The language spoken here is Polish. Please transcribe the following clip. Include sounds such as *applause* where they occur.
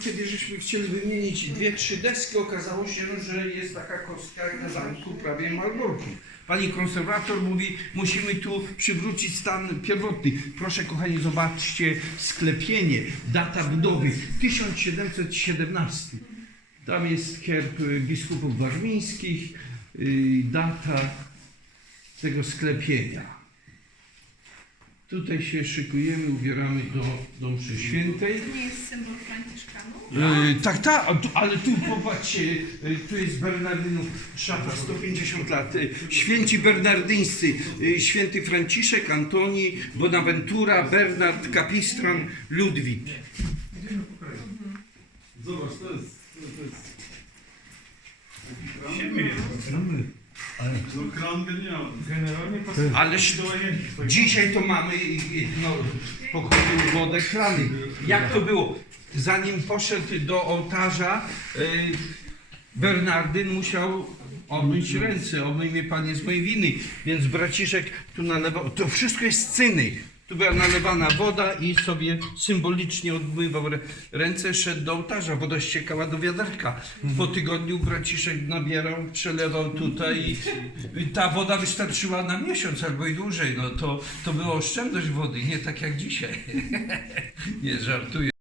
Kiedy żeśmy chcieli wymienić dwie, trzy deski, okazało się, że jest taka kostka na zamku prawie Malborku. Pani konserwator mówi, musimy tu przywrócić stan pierwotny. Proszę kochani, zobaczcie sklepienie, data budowy 1717. Tam jest herb biskupów warmińskich, y, data tego sklepienia. Tutaj się szykujemy, ubieramy do, do mszy świętej. To nie jest symbol Franciszkanów? E, tak, tak, a tu- ale tu popatrzcie, e, tu jest Bernardynów, szafa 150 lat. E, Święci bernardyńscy, e, święty Franciszek, Antoni, Bonaventura, Bernard, Kapistran, Ludwik. Zobacz. To jest kran. No kran genialny. Generalnie pasuje Ależ do łazienki. swojej. dzisiaj to mamy i- i, no, pochodził wodę krany. Jak to było? Zanim poszedł do ołtarza, e, Bernardyn musiał obmyć ręce, obmyj mnie Panie z mojej winy. Więc braciszek tu nalewał, to wszystko jest z cyny. Tu była nalewana woda i sobie symbolicznie odmywał rę- ręce, szedł do ołtarza, woda ściekała do wiaderka. Po tygodniu braciszek nabierał, przelewał tutaj i ta woda wystarczyła na miesiąc albo i dłużej. No to, to była oszczędność wody, nie tak jak dzisiaj. *laughs* nie żartuję.